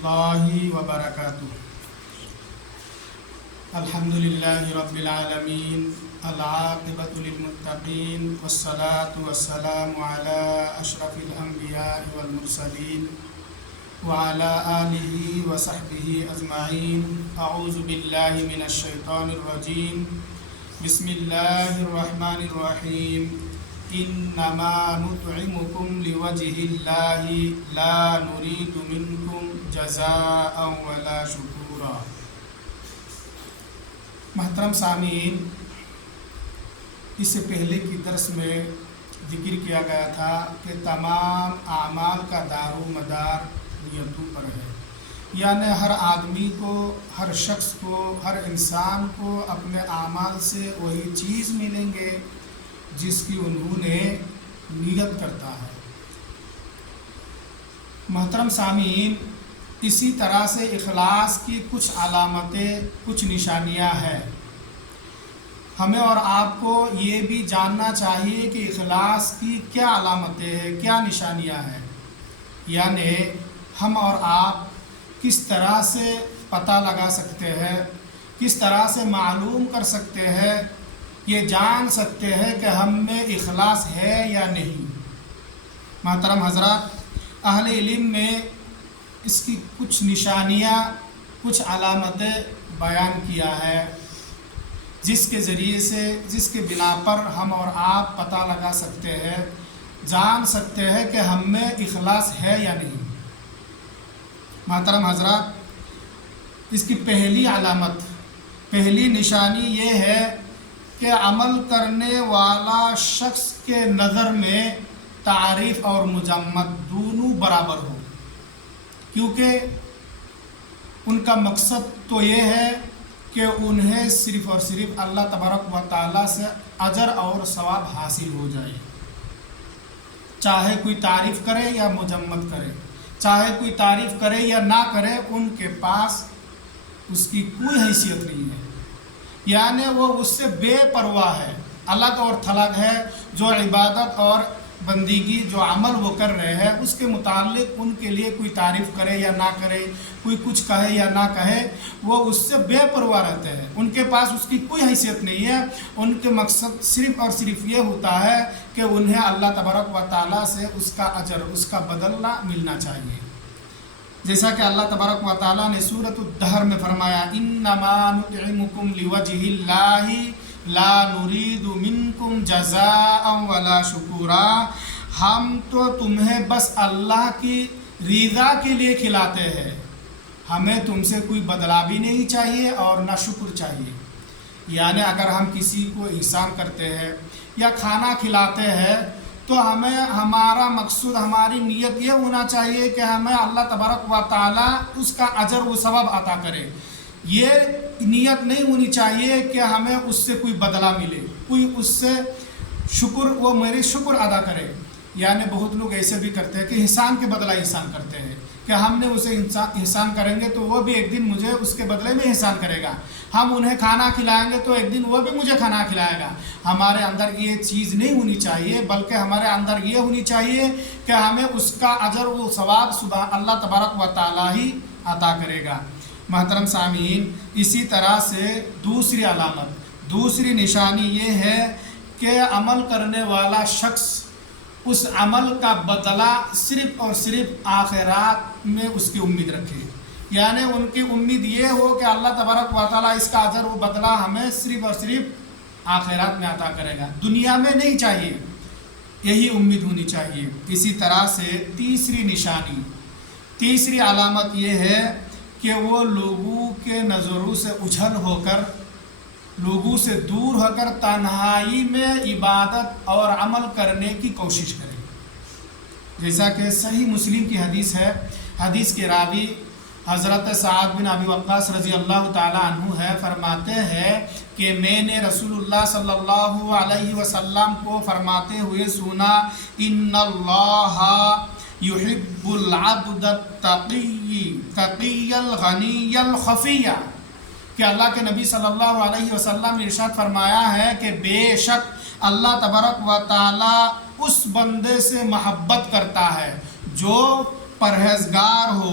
الله وبركاته. الحمد لله رب العالمين، العاقبة للمتقين، والصلاة والسلام على أشرف الأنبياء والمرسلين وعلى آله وصحبه أجمعين. أعوذ بالله من الشيطان الرجيم. بسم الله الرحمن الرحيم. انما نطعمكم لوجه الله لا نريد منكم جزاء ولا شکورا. محترم سامعین، اس سے پہلے کی درس میں ذکر کیا گیا تھا کہ تمام اعمال کا دار و مدار نیتوں پر ہے، یعنی ہر آدمی کو، ہر شخص کو، ہر انسان کو اپنے اعمال سے وہی چیز ملیں گے جس کی انہوں نے نیت کرتا ہے. محترم سامعین، اسی طرح سے اخلاص کی کچھ علامتیں، کچھ نشانیاں ہیں. ہمیں اور آپ کو یہ بھی جاننا چاہیے کہ اخلاص کی کیا علامتیں ہیں، کیا نشانیاں ہیں، یعنی ہم اور آپ کس طرح سے پتہ لگا سکتے ہیں، کس طرح سے معلوم کر سکتے ہیں، یہ جان سکتے ہیں کہ ہم میں اخلاص ہے یا نہیں. محترم حضرات، اہل علم میں اس کی کچھ نشانیاں، کچھ علامتیں بیان کیا ہے، جس کے ذریعے سے، جس کے بنا پر ہم اور آپ پتہ لگا سکتے ہیں، جان سکتے ہیں کہ ہم میں اخلاص ہے یا نہیں. محترم حضرات، اس کی پہلی علامت، پہلی نشانی یہ ہے کہ عمل کرنے والا شخص کے نظر میں تعریف اور مذمت دونوں برابر ہو، کیونکہ ان کا مقصد تو یہ ہے کہ انہیں صرف اور صرف اللہ تبارک و تعالیٰ سے اجر اور ثواب حاصل ہو جائے. چاہے کوئی تعریف کرے یا مذمت کرے، چاہے کوئی تعریف کرے یا نہ کرے، ان کے پاس اس کی کوئی حیثیت نہیں ہے، یعنی وہ اس سے بے پرواہ ہے. الگ اور تھلگ ہے جو عبادت اور بندگی، جو عمل وہ کر رہے ہیں، اس کے متعلق ان کے لیے کوئی تعریف کرے یا نہ کرے، کوئی کچھ کہے یا نہ کہے، وہ اس سے بے پرواہ رہتے ہیں. ان کے پاس اس کی کوئی حیثیت نہیں ہے. ان کے مقصد صرف اور صرف یہ ہوتا ہے کہ انہیں اللہ تبارک و تعالیٰ سے اس کا اجر، اس کا بدلہ ملنا چاہیے. جیسا کہ اللہ تبارک و تعالیٰ نے سورۃ الدہر میں فرمایا، انما نطعمکم لوجہ اللہ لا نرید منکم جزاء ولا شکورا. ہم تو تمہیں بس اللہ کی رضا کے لیے کھلاتے ہیں، ہمیں تم سے کوئی بدلہ بھی نہیں چاہیے اور نہ شکر چاہیے. یعنی اگر ہم کسی کو احسان کرتے ہیں یا کھانا کھلاتے ہیں تو ہمیں، ہمارا مقصود، ہماری نیت یہ ہونا چاہیے کہ ہمیں اللہ تبارک و تعالیٰ اس کا اجر و ثواب عطا کرے. یہ نیت نہیں ہونی چاہیے کہ ہمیں اس سے کوئی بدلہ ملے، کوئی اس سے شکر، وہ میرے شکر ادا کرے. یعنی بہت لوگ ایسے بھی کرتے ہیں کہ احسان کے بدلہ احسان کرتے ہیں کہ ہم نے اسے احسان کریں گے تو وہ بھی ایک دن مجھے اس کے بدلے میں احسان کرے گا، ہم انہیں کھانا کھلائیں گے تو ایک دن وہ بھی مجھے کھانا کھلائے گا. ہمارے اندر یہ چیز نہیں ہونی چاہیے، بلکہ ہمارے اندر یہ ہونی چاہیے کہ ہمیں اس کا اجر و ثواب اللہ تبارک و تعالیٰ ہی عطا کرے گا. محترم سامعین، اسی طرح سے دوسری علامت، دوسری نشانی یہ ہے کہ عمل کرنے والا شخص اس عمل کا بدلہ صرف اور صرف آخرات میں اس کی امید رکھے. یعنی ان کی امید یہ ہو کہ اللہ تبارک و تعالیٰ اس کا اجر و بدلہ ہمیں صرف اور صرف آخرات میں عطا کرے گا، دنیا میں نہیں چاہیے. یہی امید ہونی چاہیے. اسی طرح سے تیسری نشانی، تیسری علامت یہ ہے کہ وہ لوگوں کے نظروں سے اجھل ہو کر، لوگوں سے دور ہو کر تنہائی میں عبادت اور عمل کرنے کی کوشش کرے. جیسا کہ صحیح مسلم کی حدیث ہے، حدیث کے راوی حضرت سعد بن ابی وقاص رضی اللہ تعالیٰ عنہ ہے، فرماتے ہیں کہ میں نے رسول اللہ صلی اللہ علیہ وسلم کو فرماتے ہوئے سنا، ان اللہ یحب العبد التقی الغنی الخفی، کہ اللہ کے نبی صلی اللہ علیہ وسلم نے ارشاد فرمایا ہے کہ بے شک اللہ تبارک و تعالی اس بندے سے محبت کرتا ہے جو پرہیزگار ہو،